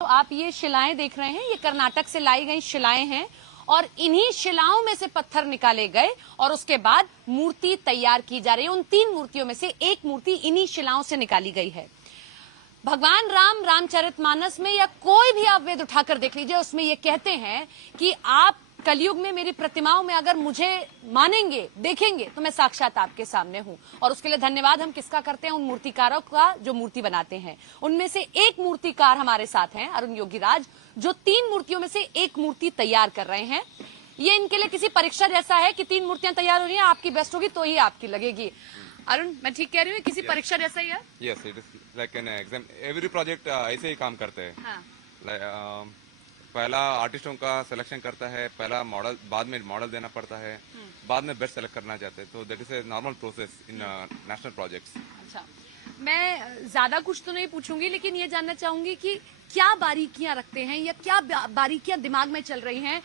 तो आप ये शिलाएं देख रहे हैं, ये कर्नाटक से लाई गई शिलाएं हैं और इन्हीं शिलाओं में से पत्थर निकाले गए और उसके बाद मूर्ति तैयार की जा रही है। उन 3 मूर्तियों में से एक मूर्ति इन्हीं शिलाओं से निकाली गई है। भगवान राम रामचरितमानस में या कोई भी आप वेद उठाकर देख लीजिए, उसमें ये कहते हैं कि आप कलयुग में मेरी प्रतिमाओं में अगर मुझे मानेंगे, देखेंगे, तो मैं साक्षात आपके सामने हूं। और उसके लिए धन्यवाद हम किसका करते हैं? उन मूर्तिकारों का जो मूर्ति बनाते हैं। उनमें से एक मूर्तिकार हमारे साथ हैं, अरुण योगीराज, जो 3 मूर्तियों में से एक मूर्ति तैयार कर रहे हैं। ये इनके लिए किसी परीक्षा जैसा है कि 3 मूर्तियां तैयार हो रही हैं, आपकी बेस्ट होगी तो ही आपकी लगेगी। अरुण, मैं ठीक कह रही हूँ? किसी परीक्षा जैसा ही है? Yes, it is like an exam. Every project ऐसे ही काम करते हैं। हाँ। पहला आर्टिस्टों का सिलेक्शन करता है, पहला मॉडल, बाद में मॉडल देना पड़ता है, बाद में बेस्ट सेलेक्ट करना चाहते हैं। तो that is a normal process in national projects. अच्छा, मैं ज्यादा कुछ तो नहीं पूछूंगी, लेकिन ये जानना चाहूंगी कि क्या बारीकियां रखते हैं या क्या बारीकियां दिमाग में चल रही हैं।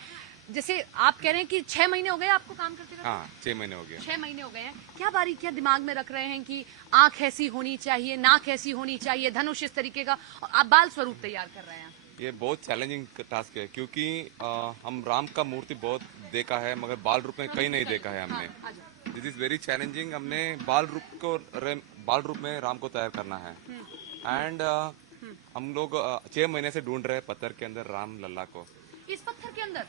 जैसे आप कह रहे हैं कि 6 महीने हो गए आपको काम करते करते? हाँ, 6 महीने हो गए। 6 महीने हो गए हैं। क्या बारीकियां दिमाग में रख रहे हैं कि आंख ऐसी होनी चाहिए, नाक ऐसी होनी चाहिए, धनुष इस तरीके का, और आप बाल स्वरूप तैयार कर रहे हैं? ये बहुत चैलेंजिंग टास्क है, क्योंकि हम राम का मूर्ति बहुत देखा है, मगर बाल रूप में कहीं नहीं देखा है हमने। This is very challenging. हमने बाल रूप में राम को तैयार करना है। एंड हम लोग 6 महीने से ढूंढ रहे हैं पत्थर के अंदर राम लल्ला को। इस पत्थर के अंदर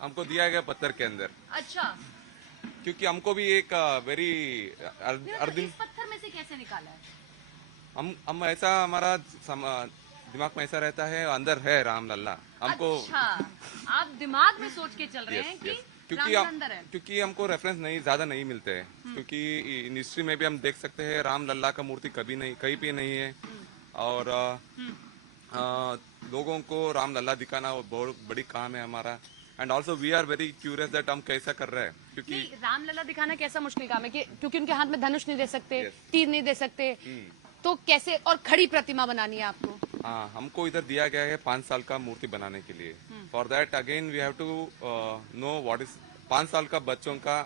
हमको दिया गया पत्थर के अंदर। अच्छा, क्योंकि हमको भी एक वेरी अर्दिन इस पत्थर में से कैसे निकाला है? हम ऐसा, हमारा दिमाग में ऐसा रहता है, अंदर है राम लल्ला हमको। अच्छा, आप दिमाग में सोच के चल रहे हैं कि क्योंकि राम अंदर है। क्योंकि हमको रेफरेंस नहीं ज्यादा नहीं मिलते हैं। क्योंकि इन हिस्ट्री में भी हम देख सकते हैं राम लल्ला का मूर्ति कभी नहीं, कहीं पे नहीं है। और लोगों को राम लल्ला दिखाना वो बहुत बड़ी काम है हमारा। And also we are very curious that हम कैसा कर रहे हैं, क्योंकि राम लल्ला दिखाना कैसा मुश्किल काम है कि क्योंकि उनके हाथ में धनुष नहीं दे सकते, तीर नहीं दे सकते, तो कैसे? और खड़ी प्रतिमा बनानी है आपको। हाँ, हमको इधर दिया गया है 5 साल का मूर्ति बनाने के लिए। For that again we have to know what is 5 साल का बच्चों का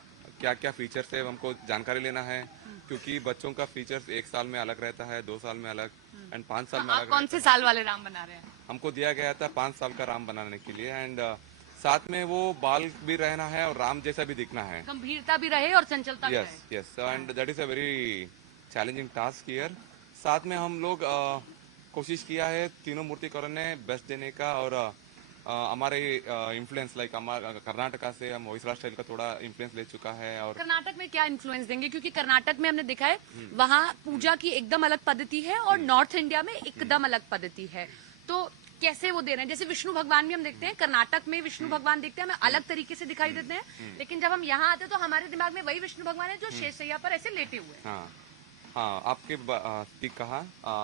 क्या क्या फीचर्स है, हमको जानकारी लेना है। क्योंकि बच्चों का फीचर्स 1 साल में अलग रहता है, 2 साल में अलग, एंड 5 साल में अलग। कौन से साल वाले राम बना रहे हैं? हमको दिया गया था 5 साल का राम बनाने के लिए। एंड साथ में वो बाल भी रहना है और राम जैसा भी दिखना है, गंभीरता भी रहे और चंचलता भी रहे। Yes, and that is a very challenging task here. साथ में हम लोग कोशिश किया है तीनों मूर्तिकारों ने बेस्ट देने का। और हमारे इन्फ्लुएंस लाइक हमारा कर्नाटका से हम होइसला स्टाइल का थोड़ा इन्फ्लुएंस ले चुका है। और कर्नाटक में क्या इन्फ्लुएंस देंगे? क्योंकि कर्नाटक में हमने देखा है वहाँ पूजा की एकदम अलग पद्धति है और नॉर्थ इंडिया में एकदम अलग पद्धति है। तो कैसे वो दे रहे हैं? जैसे विष्णु भगवान भी हम देखते हैं, कर्नाटक में विष्णु भगवान देखते हैं, हमें अलग तरीके से दिखाई देते हैं, लेकिन जब हम यहाँ आते हैं तो हमारे दिमाग में वही विष्णु भगवान है जो शेषैया पर ऐसे लेटे हुए हैं। हाँ, आपके ठीक कहा।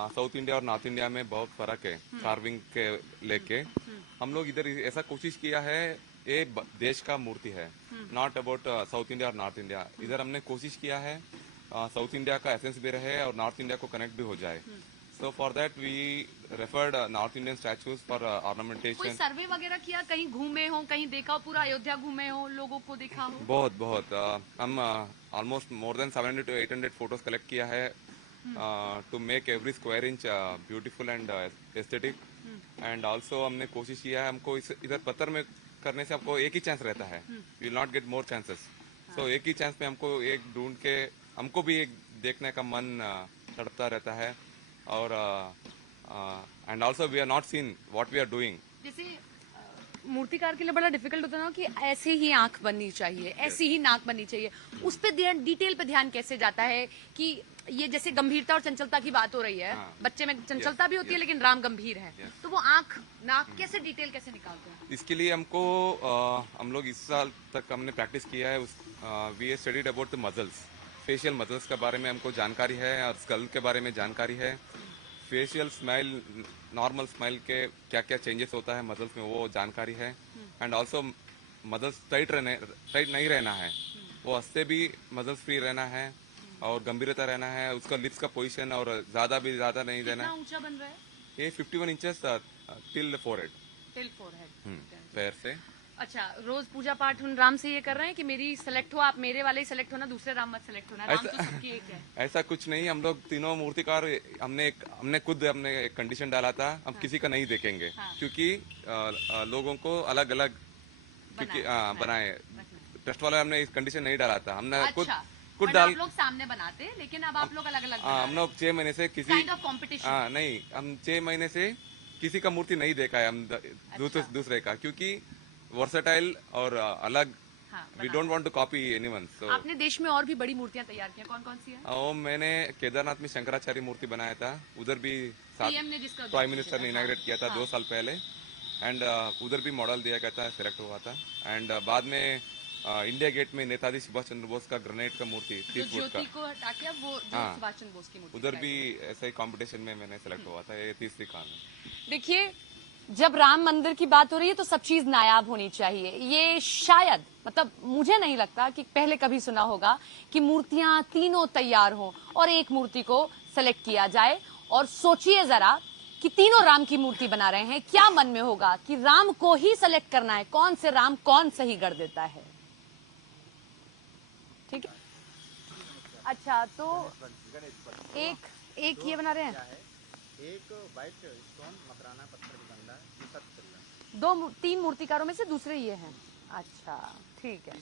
साउथ इंडिया और नॉर्थ इंडिया में बहुत फर्क है कार्विंग के लेके। हम लोग इधर ऐसा कोशिश किया है, ये देश का मूर्ति है, नॉट अबाउट साउथ इंडिया और नॉर्थ इंडिया। इधर हमने कोशिश किया है साउथ इंडिया का एसेंस भी रहे और नॉर्थ इंडिया को कनेक्ट भी हो जाए। So for that we referred north Indian statues for ornamentation. कोई सर्वे वगैरह किया? कहीं घूमे हो, कहीं देखा हो, पूरा अयोध्या घूमे हो, लोगों को देखा हो? बहुत हम almost more than 700 to 800 photos collect किया है to make every square inch beautiful and aesthetic. And also हमने कोशिश किया है, हमको इधर पत्थर में करने से आपको एक ही चांस रहता है, you will not get more chances. So एक ही चांस में हमको एक ढूंढ के हमको भी एक देखने का मन तड़पता रहता है। और and also we are not seen what we are doing. जैसे मूर्तिकार के लिए बड़ा डिफिकल्ट होता है ना कि ऐसे ही आंख बननी चाहिए, ऐसी ही नाक बननी चाहिए, उस पे डिटेल पे ध्यान कैसे जाता है कि ये जैसे गंभीरता और चंचलता की बात हो रही है, बच्चे में चंचलता भी होती है लेकिन राम गंभीर है, तो वो आंख नाक कैसे डिटेल कैसे निकालते हैं? इसके लिए हमको हम लोग इस साल तक हमने प्रैक्टिस किया है। We studied about the muscles, facial muscles के बारे में हमको जानकारी है और स्कल के बारे में जानकारी है। फेशियल स्माइल, नॉर्मल स्माइल के क्या क्या चेंजेस होता है मसल्स में, वो जानकारी है। एंड ऑल्सो मसल्स टाइट नहीं रहना है, वो हंसते भी मसल्स फ्री रहना है और गंभीरता रहना है। उसका लिप्स का पोजीशन और ज्यादा नहीं देना। कितना ऊंचा बन रहा है? ये 51 inches till forehead. Till forehead पैर से। अच्छा, रोज पूजा पाठ उन राम से ये कर रहे हैं कि मेरी सेलेक्ट हो, आप मेरे वाले ही सेलेक्ट होना, दूसरे राम मत सेलेक्ट होना, राम तो सबकी एक है। ऐसा कुछ नहीं, हम लोग तीनों मूर्तिकार हमने खुद एक कंडीशन डाला था, हम किसी का नहीं देखेंगे, हाँ। क्योंकि लोगों को अलग अलग क्योंकि बनाए। ट्रस्ट वाले हमने इस कंडीशन नहीं डाला था, हमने खुद अच्छा, खुद बट डाल। आप लोग सामने बनाते, लेकिन अब आप लोग अलग अलग हम लोग 6 महीने से किसी काइंड ऑफ कॉम्पिटिशन। नहीं, हम 6 महीने से किसी का मूर्ति नहीं देखा है, हम दूसरे का, क्योंकि वर्सेटाइल और अलग, हाँ, we don't want to copy anyone. So आपने देश में और भी बड़ी मूर्तियां तैयार की हैं, कौन कौन सी है? मैंने केदारनाथ में शंकराचार्य मूर्ति बनाया था, उधर भी पीएम ने जिसका प्राइम उद्घाटन मिनिस्टर ने किया था। इनाग्रेट किया था हाँ। 2 साल पहले। एंड उधर भी मॉडल दिया गया था, सिलेक्ट हुआ था। एंड बाद में इंडिया गेट में नेताजी सुभाष चंद्र बोस का ग्रेनेड का मूर्ति जो 30 फुट का, ज्योति को हटा के अब वो जो हाँ। सुभाष चंद्र बोस की मूर्ति उधर लगाई भी गई। ऐसे ही कंपटीशन में मैंने सेलेक्ट हुआ था, ये तीसरी काम है। देखिए, जब राम मंदिर की बात हो रही है तो सब चीज नायाब होनी चाहिए। ये शायद, मतलब मुझे नहीं लगता कि पहले कभी सुना होगा कि मूर्तियां तीनों तैयार हों और एक मूर्ति को सेलेक्ट किया जाए। और सोचिए जरा कि तीनों राम की मूर्ति बना रहे हैं, क्या मन में होगा कि राम को ही सेलेक्ट करना है, कौन से राम कौन सही गढ़ देता है। ठीक है, अच्छा, तो एक ये बना रहे हैं, एक वाइट स्टोन मकराना पत्थर भी बन रहा है, ये सब चल रहा है। 3 मूर्तिकारों में से दूसरे ये हैं। अच्छा, ठीक है।